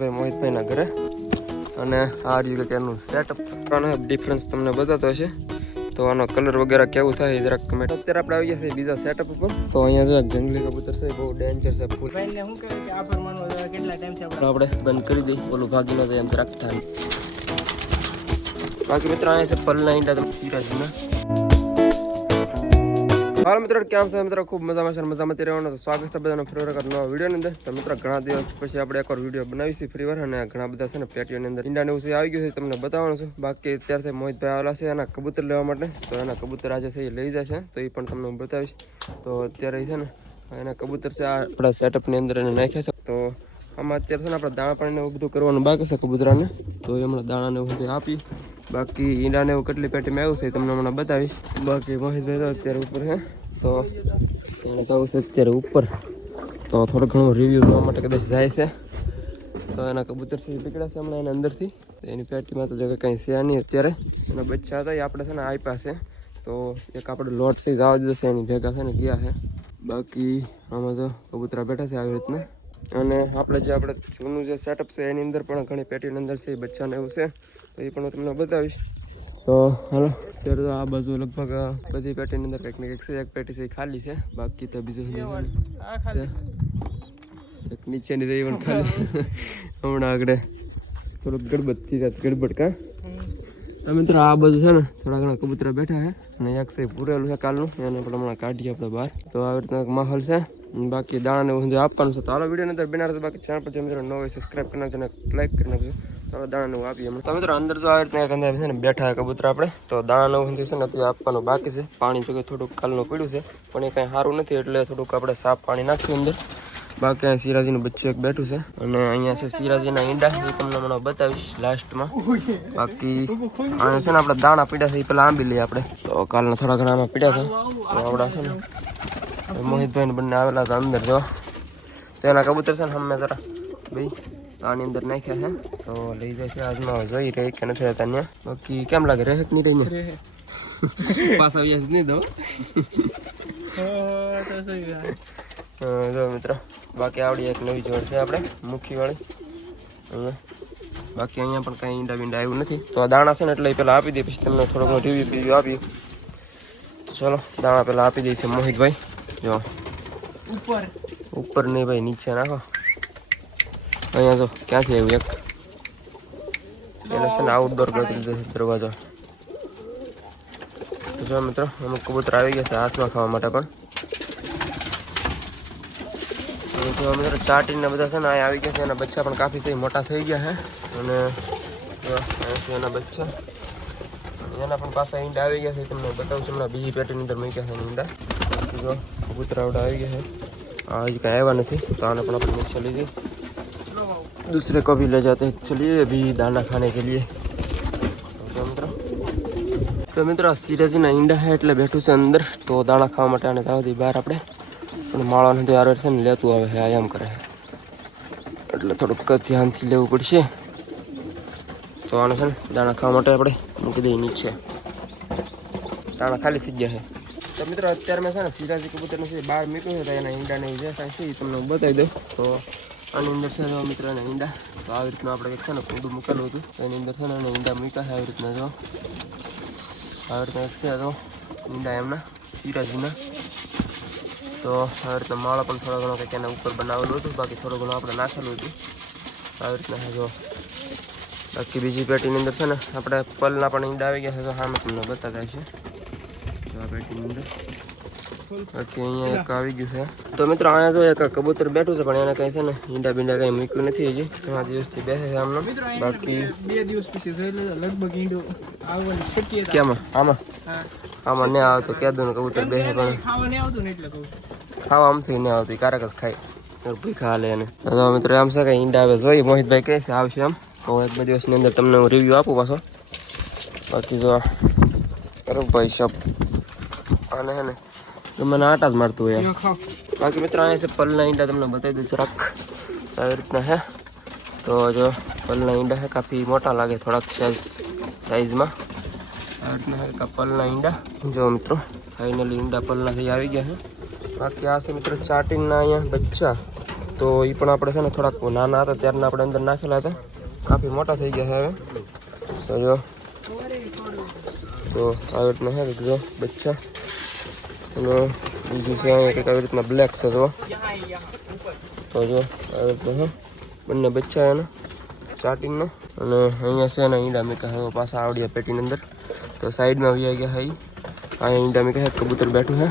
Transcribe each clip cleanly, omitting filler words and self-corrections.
ભાઈ મોહિતભાઈ ના ઘરે અને આ રીતે કેનું સેટઅપ ડિફરન્સ તમને બતાતો હશે તો આનો કલર વગેરે કેવું થાય જરાક કમેન્ટ. અત્યારે આપણે આવી ગયા છે બીજા સેટઅપ ઉપર. તો અહીંયા જો જંગલી કબૂતર છે બહુ ડેન્જર છે ફૂલ. આપણે બંધ કરી દઈએ ઓલું ભાગી ન જાય એમ રાખતા. બાકી મિત્રો અહીંયા છે પલના ઈંડા તમે સિરાજના. હાલ મિત્રો કેમ છે મિત્રો? ખૂબ મજામાં છે, મજામાંથી રહેવાનો. તો સ્વાગત છે બધાનો ફરી વખત નવા વિડીયોની અંદર. તો મિત્રો ઘણા દિવસ પછી આપણે એકવાર વિડીયો બનાવીશું ફરી વાર અને ઘણા બધા છે ને પેટીઓની અંદર ઈંડા ને એવું આવી ગયું છે તમને બતાવવાનું છે. બાકી અત્યારે મોહિતભાઈ આવેલા છે એના કબૂતર લેવા માટે. તો એના કબૂતર આજે છે એ લઈ જશે તો એ પણ તમને હું બતાવીશ. તો અત્યારે છે ને એના કબૂતર છે આ આપણા સેટઅપની અંદર એને નાખ્યા છે. તો આમાં અત્યારે છે ને આપણે દાણા પાણીને એવું બધું કરવાનું બાકી છે કબૂતરાને. તો એ હમણાં દાણાને એવું બધું આપી. બાકી ઈંડાને એવું કેટલી પેટીમાં આવ્યું છે એ તમને હમણાં બતાવીશ. બાકી મોહિતભાઈ તો અત્યારે ઉપર છે તો એને જવું છે અત્યારે ઉપર. તો થોડું ઘણું રિવ્યૂ જોવા માટે કદાચ જાય છે. તો એના કબૂતરથી પકડ્યા છે હમણાં એના અંદરથી. એની પેટીમાં તો જો કે કંઈ છે નહીં અત્યારે. એના બચ્ચા હતા એ આપણે છે ને આપ્યા છે. તો એક આપણે લોટ છે જવા દીધો છે એની ભેગા છે ને ગયા છે. બાકી આમાં તો કબૂતરા બેઠા છે આવી રીતના. અને આપણે જૂનું જે સેટઅપ છે એની અંદર પણ ઘણી પેટીની અંદર છે એ બચ્ચાને એવું છે. તો એ પણ હું તમને બતાવીશ. તો હાલો અત્યારે તો આ બાજુ લગભગ બધી પેટીની અંદર કંઈક ને કંઈક છે. એક પેટી છે એ ખાલી છે. બાકી તો બીજું એક નીચેની રહી પણ ખાલી. હમણાં આગળ થોડુંક ગડબડ થઈ જાય ગડબડ કા મિત્રો આ બાજુ છે ને થોડા ઘણા કબૂતરા બેઠા છે અને એક છે પૂરેલું છે કાલનું એને પણ હમણાં કાઢીએ આપણે બહાર. તો આવી રીતના માહોલ છે. બાકી દાણાને એવું આપવાનું છે. તો હાલો વિડીયોની અંદર બિના રહેશે. બાકી ચેનલ પર જે મિત્રો ન હોય સબસ્ક્રાઈબ કરી નાખજો અને લાઈક કરી નાખજો. ચાલો દાણાનું આપીએ હમણાં. તો મિત્રો અંદર તો આવી રીતના એક અંદર છે ને બેઠા કબૂતર આપણે. તો દાણાનું છે ને અત્યારે આપવાનું બાકી છે. પાણી જો કે થોડુંક કાલનું પડ્યું છે પણ એ કાંઈ સારું નથી એટલે થોડુંક આપણે સાફ પાણી નાખ્યું અંદર. બાકી અહીંયા સિરાજીનું બચ્ચું એક બેઠું છે અને અહીંયા છે સિરાજીના ઈંડા એ તમને હમણાં બતાવીશ લાસ્ટમાં. બાકી અહીંયા છે ને આપણે દાણા પીડ્યા છે એ પેલા આંબી લઈએ આપણે. તો કાલના થોડા ઘણા આમાં પીડ્યા છે. તો આપણા છે ને મોહિતભાઈને બંને આવેલા હતા અંદર જો. તો એના કબૂતર છે ને હમે જરા ભાઈ આની અંદર નાખ્યા છે. તો લઈ જશે આજમાં જોઈ રહી કે નથી રહેતા ત્યાં. બાકી કેમ લાગે રહે જ નહીં રહી પાછા વ્યાજ નહીં દો જો મિત્રો. બાકી આવડી એક નવી જોડ છે આપણે મુખ્યવાળી અહીંયા. બાકી અહીંયા પણ કાંઈ ઈંડા બીંડા આવ્યું નથી. તો આ દાણા છે ને એટલે પહેલાં આપી દઈએ પછી તમને થોડોક રિવ્યૂ આપીએ. તો ચલો દાણા પહેલાં આપી દઈએ છે મોહિતભાઈ. જો ઉપર નહીં ભાઈ નીચે નાખો. અહીંયા જો ક્યાંથી આવ્યું એક એને છે ને આઉટડોર કરી દીધો છે દરવાજો. તો જો મિત્રો અમુક કબૂતર આવી ગયા છે હાથમાં ખાવા માટે પણ. તો મિત્રો ચાટીને બધા છે ને અહીંયા આવી ગયા છે. એના બચ્ચા પણ કાફી છે મોટા થઈ ગયા છે અને એના બચ્ચા એના પણ પાછા ઈંડા આવી ગયા છે. તમને બતાવું છું હમણાં બીજી પેટીની અંદર મૂક્યા છે ઈંડા. જો કબૂતરા આવડા આવી ગયા છે. આ હજી કાંઈ આવ્યા નથી તો આને પણ આપણે નીચે લીધી. दूसरे को भी ले जाते हैं. चलिए अभी दाना खाने के लिए. તો મિત્રો સિરાજીના ઈંડા છે એટલે બેઠું છે અંદર. તો દાણા ખાવા માટે આને જવા દઈએ બહાર આપણે. પણ માળાને તો યાર છે ને લેતું આવે છે આયામ કરે એટલે થોડુંક ધ્યાનથી લેવું પડશે. તો આને છે ને દાણા ખાવા માટે આપણે મૂકી દઈએ નીચે. દાણા ખાલી થઈ ગયા છે. તો મિત્રો અત્યારે મેં છે ને સિરાજી કબૂતરને બહાર મૂક્યું છે તો એના ઈંડાને જે કાંઈ છે એ તમને હું બતાવી દઉં. તો આની અંદર છે મિત્રો એના ઈંડા. તો આવી રીતના આપણે એક છે ને કૂંડું મૂકેલું હતું એની અંદર છે ને એને ઈંડા મૂક્યા છે આવી રીતના જો. આવી રીતના એક છે તો ઈંડા એમના સિરાજીના. તો આવી રીતના માળા પણ થોડા ઘણો કંઈક એના ઉપર બનાવેલું હતું. બાકી થોડું ઘણું આપણે નાખેલું હતું આવી રીતના જો. બાકી બીજી પેટીની અંદર છે ને આપણે પલના પણ ઈંડા આવી ગયા છે. તો હા મેં તમને બતાવ્યા છે આ પેટીની અંદર. બાકી અહીંયા એક આવી ગયું છે. તો મિત્રો અહીંયા જો એક કબૂતર બેઠું છે પણ એને કંઈ છે ને ઈંડા બીંડા કંઈ મૂક્યું નથી હજી. ઘણા દિવસથી બેસે છે આમનો. બાકી 2 દિવસ પછી લગભગ ઈંડો આવવાની શક્યતા. કેમાં આમાં આમાં નહીં આવતો કહેતું ને કબૂતર બેસે પણ ખાવા નહીં આવતું ને એટલે કહું. ખાવા આમથી નહીં આવતું ક્યારેક જ ખાય ભૂખા હાલે એને. તો મિત્રો આમ છે કે ઈંડા આવે જોઈએ મોહિતભાઈ કહે છે આવશે આમ. તો 1-2 દિવસની અંદર તમને હું રિવ્યૂ આપું પાછો. બાકી જો કરો ભાઈ શપ આને હે ને મને આટા જ મારતું હોય. બાકી મિત્રો અહીંયા છે પલના ઈંડા તમને બતાવી દઉં જરાક આવી રીતના છે. તો જો પલના ઈંડા છે કાફી મોટા લાગે થોડાક સાઈઝમાં. આવી રીતના છે પલના ઈંડા જો મિત્રો. ફાઇનલી ઈંડા પલના થઈ આવી ગયા છે. બાકી આ છે મિત્રો ચાટીના અહીંયા બચ્ચા. તો એ પણ આપણે છે ને થોડાક નાના હતા ત્યારના આપણે અંદર નાખેલા હતા, કાફી મોટા થઈ ગયા છે હવે. તો જો તો આવી રીતના છે જો બચ્ચા, અને બીજું છે અહીંયા કંઈક આવી રીતના બ્લેક છે જો. તો જો આવી રીતના છે બંને બચ્ચા એના ચાટીનો. અને અહીંયા છે ને ઈંડા મીકા છે પાછા આવડ્યા પેટીની અંદર. તો સાઈડમાં આવી ગયા છે અહીંયા ઈંડા મીકા છે, કબૂતર બેઠું છે,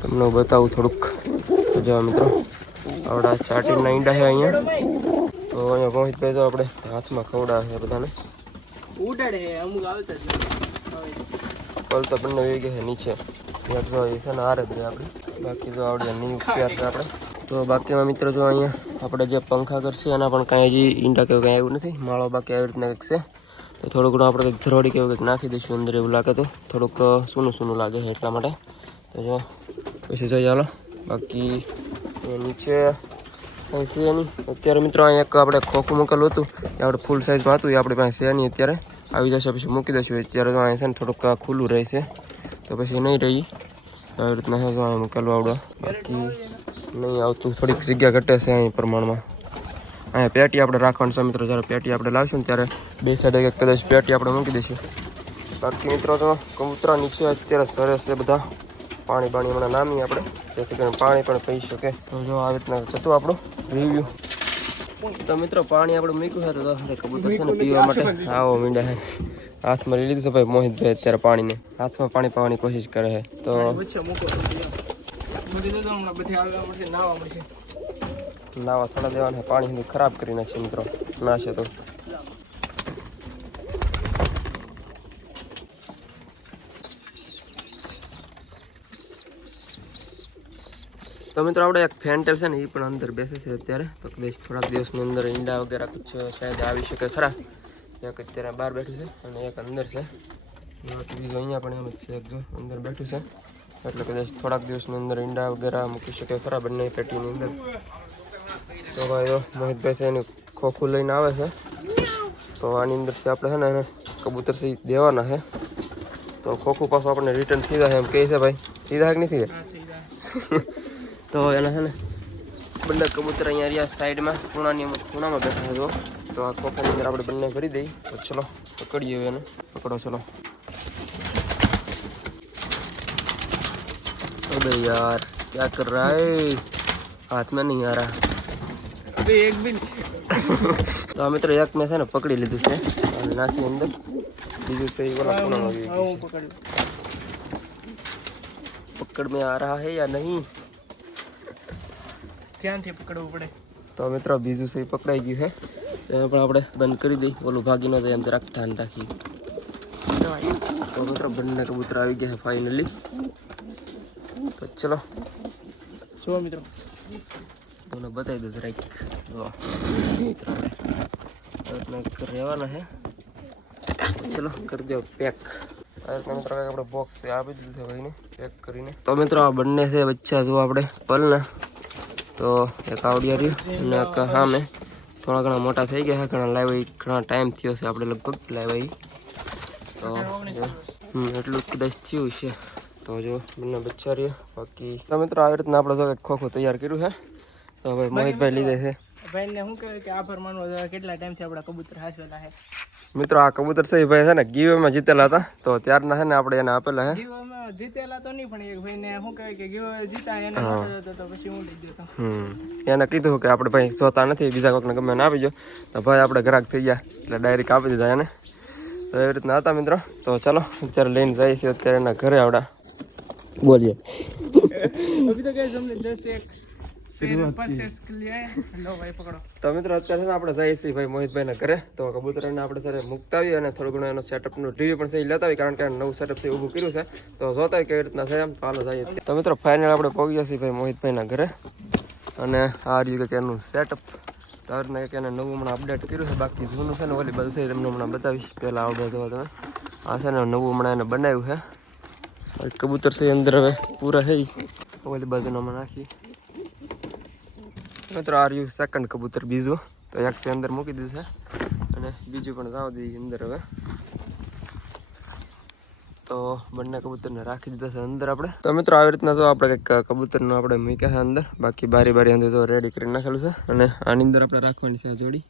તમને બતાવું થોડુંક. તો જો મિત્રો આવડા ચાટીના ઈંડા છે અહીંયા. તો અહીંયા મોહિતભાઈ તો આપણે હાથમાં ખવડાવે છે બધાને. પલ તો બંને વી ગયા છે નીચે, એક જો એ છે ને આરે જ આપણે, બાકી જો આવડે નહીં પ્યાર છે આપણે. તો બાકીમાં મિત્રો જો અહીંયા આપણે જે પંખા કરશે એના પણ કાંઈ હજી ઈંડા કેવું કાંઈ આવ્યું નથી, માળો બાકી આવી રીતના કંઈક છે. તો થોડું ઘણું આપણે કંઈક ધરોડી કેવું કંઈક નાખી દઈશું અંદર, એવું લાગે તો થોડુંક સૂનું સૂનું લાગે છે એટલા માટે. તો જો પછી જઈએ હાલો. બાકી નીચે કંઈ છે નહીં અત્યારે મિત્રો. અહીંયા એક આપણે ખોખું મૂકેલું હતું એ આપણે ફૂલ સાઇઝમાં હતું, એ આપણી પાસે છે નહીં અત્યારે, આવી જશે પછી મૂકી દઈશું. અત્યારે તો અહીંયા છે ને થોડુંક ખુલ્લું રહેશે, તો પછી નહીં રહી આવી રીતના છે. અહીંયા મૂકેલું આવડો, બાકી નહીં આવતું, થોડીક જગ્યા ઘટે છે અહીં પ્રમાણમાં. અહીંયા પેટી આપણે રાખવાનું છે મિત્રો, જ્યારે પેટી આપણે લાવીશું ને ત્યારે બે સાઈડ એક કદાચ પેટી આપણે મૂકી દઈશું. બાકી મિત્રો તો કબૂતરા નીચે અત્યારે સરસ છે બધા, પાણી બાણી હમણાં નામી આપણે, જેથી કરીને પાણી પણ પી શકે. તો જો આવી રીતના હતું આપણું રિવ્યૂ. તો મિત્રો પાણી આપણે મૂક્યું છે, તો કબૂતર છે ને પીવા માટે આવો મીંડા છે. હાથમાં લઈ લીધું છે ભાઈ મોહિતભાઈ અત્યારે પાણીને, હાથમાં પાણી પાવાની કોશિશ કરે છે. તો નાવા થોડા દેવાના, પાણી ખરાબ કરી નાખશે મિત્રો નાશે તો. તો મિત્રો આપણે એક ફેન્ટેલ છે ને એ પણ અંદર બેસે છે અત્યારે. તો કદાચ થોડાક દિવસની અંદર ઈંડા વગેરે કુછ શાયદ આવી શકે ખરા. એક અત્યારે બહાર બેઠું છે અને એક અંદર છે, બીજો અહીંયા પણ એમ જ છે, એક જો અંદર બેઠું છે. એટલે કદાચ થોડાક દિવસની અંદર ઈંડા વગેરે મૂકી શકે ખરા બંને પેટીની અંદર. તો ભાઈ મોહિતભાઈ છે એનું ખોખું લઈને આવે છે, તો આની અંદરથી આપણે છે ને એને કબૂતર સહી દેવાના છે. તો ખોખું પાછું આપણને રિટર્ન થઈ જાય એમ કહે છે ભાઈ, સીધા કે નહીં થઈ જાય. તો એના છે ને બંને કબૂતર અહીંયા રહ્યા સાઈડમાં ખૂણામાં બેઠા છે. તો આ ખોખાની અંદર આપણે બંને કરી દઈએ. તો ચલો પકડીએ એને, પકડો ચલો. अबे यार क्या कर रहा है, हाथ में नहीं आ रहा अबे एक भी तो આ મિત્રો એક મેં છે ને પકડી લીધું છે અને નાખી અંદર, બીજું છે ઓલા ખૂણામાં પકડ में आ रहा है या नहीं, ધ્યાનથી પકડવું પડે. તો મિત્રો બીજું છે પકડાઈ ગયું છે, એને પણ આપણે બંધ કરી દઈ, ઓલું ભાગી ન જાય એમ જરાક ધ્યાન રાખી. તો મિત્રો બંને કબૂતર આવી ગયા છે ફાઇનલી. તો ચલો જો મિત્રો તમને બતાવી દઉં જરાક. રહેવાના છે, ચલો કરી દો પેક. મિત્રો આપણે બોક્સ આપી દીધું છે ભાઈને પેક કરીને. તો મિત્રો આ બંને છે બચ્ચા જો આપણે પલના. તો એક આવડિયા રહ્યું અને એક સામે થોડા ઘણા મોટા થઈ ગયા છે, ઘણા લાવ્યા ઘણા ટાઈમ થયો છે આપણે લગભગ લાવ્યા. તો એટલું કદાચ થયું છે. તો જો બંને બચ્ચા રહ્યા. બાકી તો મિત્રો આવી રીતના આપણે જો ખોખું તૈયાર કર્યું છે. તો હવે મોહિતભાઈ લીધે છે. ભાઈને શું કહેવાય કે આભાર માનવો જોઈએ, કેટલા ટાઈમથી આપણા કબૂતર હાંસવેલા છે. મિત્રો આ કબૂતર છે ભાઈ છે ને ગીવેમાં જીતેલા હતા, તો ત્યારના છે ને આપણે એને આપેલા છે. ગીવામાં જીતેલા તો નહીં, પણ એક ભાઈને શું કહેવાય કે ગીવ જીતા એને તો પછી હું લઈ દેતો. એને કીધું કે આપણે ભાઈ જોતા નથી, બીજા કોઈકને ગમે એને આપી દો. તો ભાઈ આપણે ગ્રાહક થઈ ગયા એટલે ડાયરેક્ટ આપી દીધા એને. તો એવી રીતના હતા મિત્રો. તો ચાલો અત્યારે લઈને જઈએ છીએ અત્યારે એના ઘરે આવડા બોલીએ. અભી તો ગાઈસ हमने जैसे एक परचेस किया है. लो भाई पकड़ो. તો મિત્રો અત્યારે છે ને આપણે જઈએ છીએ ભાઈ મોહિતભાઈના ઘરે. તો કબૂતરને આપણે સર મૂકતા આવીએ અને થોડું ઘણું એનો સેટઅપનું રિવ્યુ પણ સહી લેતા આવીએ, કારણ કે નવું સેટઅપથી ઊભું કર્યું છે. તો જોતા હોય કેવી રીતના છે એમ. ચાલો જઈએ. તો મિત્રો ફાઇનલ આપણે પહોંચી ગયા છીએ ભાઈ મોહિતભાઈના ઘરે, અને આ રહ્યું કે એનું સેટઅપ. તો આ રીતના કે એને નવું હમણાં અપડેટ કર્યું છે. બાકી જૂનું છે ને ઓલી બાજુ છે તમને હમણાં બતાવીશ. પહેલાં આવડે જોવા તમે. આ છે ને નવું હમણાં એને બનાવ્યું છે. કબૂતર છે અંદર હવે પૂરા થઈ, ઓલી બાજુનો હમણાં નાખી. મિત્રો આ રહ્યું સેકન્ડ કબૂતર બીજું. તો એક છે અંદર મૂકી દીધું છે અને બીજું પણ જાવ દઈએ અંદર હવે. તો બંને કબૂતરને રાખી દીધા છે અંદર આપણે. તો મિત્રો આવી રીતના જો આપણે કંઈક કબૂતરનું આપણે મૂક્યા છે અંદર, બાકી બારી અંદર તો રેડી કરી નાખેલું છે. અને આની અંદર આપણે રાખવાની છે આ જોડી.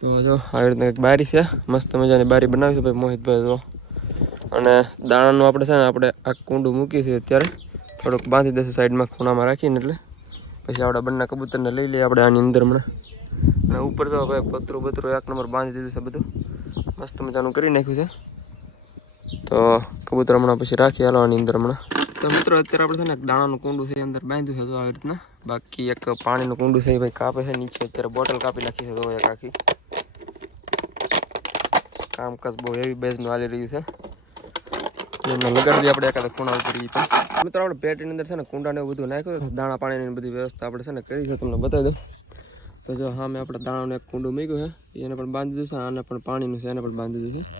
તો જો આવી રીતના એક બારી છે, મસ્ત મજાની બારી બનાવી છે ભાઈ મોહિતભાઈ. જો અને દાણાનું આપણે છે ને આપણે આ કુંડું મૂકી છે અત્યારે, થોડુંક બાંધી દેશે સાઈડમાં ખૂણામાં રાખીને. એટલે પછી આપણે બંને કબૂતરને લઈ લઈએ આપણે આની અંદર હમણાં. અને ઉપર જો ભાઈ પતરું એક નંબર બાંધી દીધું છે, બધું મસ્ત મજાનું કરી નાખ્યું છે. તો કબૂતર હમણાં પછી રાખી હાલો આની અંદર હમણાં. તો મિત્રો અત્યારે આપણે છે ને એક દાણાનું કુંડું છે અંદર બાંધ્યું છે તો આવી રીતના. બાકી એક પાણીનું કુંડું છે એ ભાઈ કાપે છે નીચે, અત્યારે બોટલ કાપી નાખી છે તો એક આખી. કામકાજ બહુ હેવી બેઝનું હાલી રહ્યું છે. એમને લગાડી દઈએ આપણે એકાદ ખૂણા ઉપર. મિત્રો આપણે પેટીની અંદર છે ને કુંડાને એવું બધું નાખ્યું, દાણા પાણીની બધી વ્યવસ્થા આપણે છે ને કરી છે, તમને બતાવી દઉં. તો જો હા મેં આપણે દાણાનું એક કુંડું મૂક્યું છે, એને પણ બાંધી દીધું છે. આને પણ પાણીનું છે, એને પણ બાંધી દીધું છે.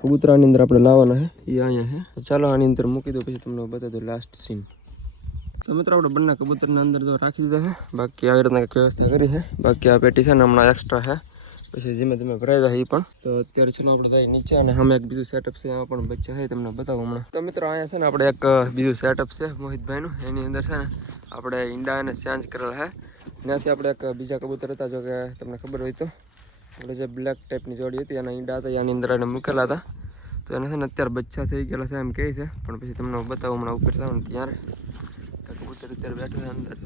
કબૂતરાની અંદર આપણે લાવવાના છે એ અહીંયા છે. ચાલો આની અંદર મૂકી દો, પછી તમને બતાવી દઉં લાસ્ટ સીન. તો મિત્રો આપણે બંને કબૂતરની અંદર જો રાખી દીધા છે, બાકી આવી રીતના વ્યવસ્થા કરી છે. બાકી આ પેટી છે ને હમણાં એક્સ્ટ્રા છે, પછી ધીમે ધીમે ભરાઈ જાય એ પણ. તો અત્યારે ચલો આપણે જઈએ નીચે, અને અમે એક બીજું સેટઅપ છે એમાં પણ બચ્ચા છે, તમને બતાવો હમણાં. તો મિત્રો અહીંયા છે ને આપણે એક બીજું સેટઅપ છે મોહિતભાઈનું, એની અંદર છે ને આપણે ઈંડા અને ચેન્જ કરેલા છે. ત્યાંથી આપણે એક બીજા કબૂતર હતા, જો કે તમને ખબર હોય તો આપણે જે બ્લેક ટાઈપની જોડી હતી એના ઈંડા હતા, એની અંદર એને મૂકેલા હતા. તો એને છે ને અત્યારે બચ્ચા થઈ ગયેલા છે એમ કહે છે, પણ પછી તમને બતાવું હમણાં ઉપર જાવ ને ત્યારે. તો કબૂતર અત્યારે બેઠું છે અંદર.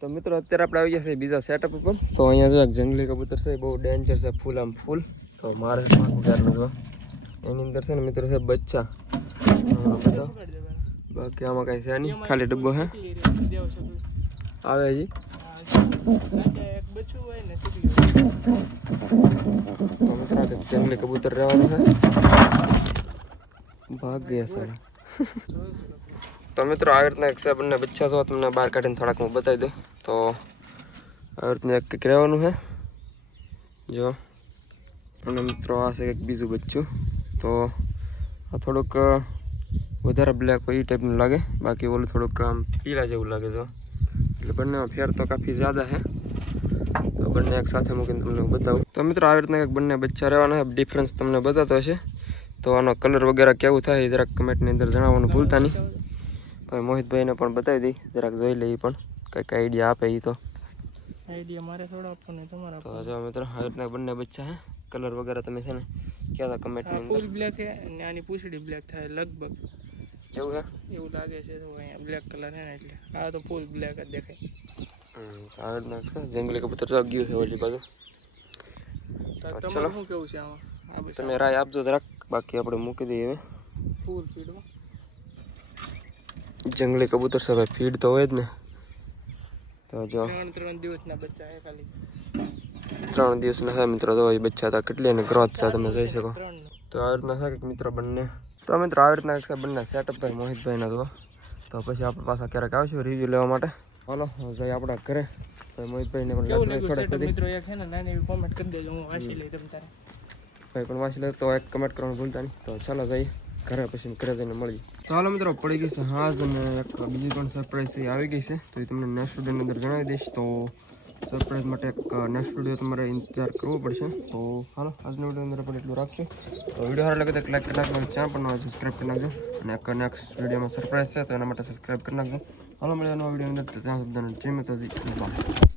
તો મિત્રો અત્યારે આપણે આવી ગયા છે બીજા સેટઅપ ઉપર. તો અહીંયા જો એક જંગલી કબૂતર છે, બહુ ડેન્જર છે, ફૂલ આમ ફૂલ. તો મારે જો એની અંદર છે ને મિત્રો છે બચ્ચા. બાકી આમાં કઈ છે નહીં, ખાલી ડબ્બો છે આવે હજી. જંગલી કબૂતર રહેવાનું છે, ભાગ ગયા સારા. તો મિત્રો આવી રીતના એક છે બંને બચ્ચા છો, તમને બહાર કાઢીને થોડાક હું બતાવી દઉં. તો આવી રીતના એક કંઈક રહેવાનું છે જો. અને મિત્રો આ છે એક બીજું બચ્ચું. તો આ થોડુંક વધારે બ્લેક હોય એ ટાઈપનું લાગે, બાકી ઓલું થોડુંક આમ પીલા જેવું લાગે જો. એટલે બંનેમાં ફેર તો કાફી જ્યાદા છે. તો બંને એક સાથે મૂકીને તમને બતાવું. તો મિત્રો આવી રીતના કંઈક બંને બચ્ચા રહેવાના છે, ડિફરન્સ તમને બતાતો હશે. તો આનો કલર વગેરે કેવું થાય એ જરાક કમેન્ટની અંદર જણાવવાનું ભૂલતા નહીં. ભાઈ મોહિતભાઈને પણ બતાવી દઈ, જરાક જોઈ લઈએ પણ કંઈક આઈડિયા આપે એ. તો આઈડિયા મારે થોડો આપવાનો તમારા. તો જો મિત્રો આવી રીતના બંને બચ્ચા હે, કલર વગેરે તમે છે ને કહેતા કમેન્ટની અંદર. ફૂલ બ્લેક છે અને આની પૂંછડી બ્લેક થાય લગભગ, એવું છે એવું લાગે છે. તો અહીંયા બ્લેક કલર છે ને એટલે આ તો ફૂલ બ્લેક જ દેખાય. આવી રીતના છે જંગલી કબૂતર તો ગયું છે ઓલી બાજુ. તો તમારું શું કેવું છે આમાં? તમે રાય આપજો જરાક, બાકી આપણે મૂકી દઈએ હવે ફૂલ ફીડમાં. જંગલી કબૂતર છે ભાઈ, ફીડ તો હોય જ ને. તો જો 3 દિવસના બચ્ચા છે, ખાલી 3 દિવસના છે મિત્રો. તો એ બચ્ચા હતા, કેટલી એને ગ્રોથ છે તમે જોઈ શકો. તો આવી રીતના છે કે મિત્રો બંને. તો મિત્રો આવી રીતના છે બંને સેટઅપ થાય મોહિતભાઈના. તો પછી આપણે પાછા ક્યારેક આવશું રિવ્યુ લેવા માટે. હાલો જઈ આપણા ઘરે. ભાઈ મોહિતભાઈને પણ મિત્રો એક છે ને નાની એવી કોમેન્ટ કરી દેજો, હું વાંચી લઈ તમ તારે. ભાઈ પણ વાંચી લે તો એક કમેન્ટ કરવાનું ભૂલતા નહીં. તો ચાલો જઈએ ઘરે, પછી ઘરે જઈને મળીએ. તો હાલો મિત્રો પડી ગઈ છે હાજ, અને એક બીજી પણ સરપ્રાઈઝ આવી ગઈ છે. તો એ તમને નેક્સ્ટ વિડીયોની અંદર જણાવી દઈશ. તો સરપ્રાઈઝ માટે એક નેક્સ્ટ વિડીયો તમારે ઇંતજાર કરવો પડશે. તો હાલો આજનો વિડીયો અંદર પણ એટલું રાખશું. તો વિડીયો સારો લાગે તો લાઈક કરી નાખજો, ચેનલ પણ સબસ્ક્રાઈબ કરી નાખજો. અને એક નેક્સ્ટ વિડીયોમાં સરપ્રાઈઝ છે તો એના માટે સબસ્ક્રાઈબ કરી નાખજો. હાલો મળ્યા નવા વિડીયો અંદર. ત્યાં સુધીનો જય માતાજી.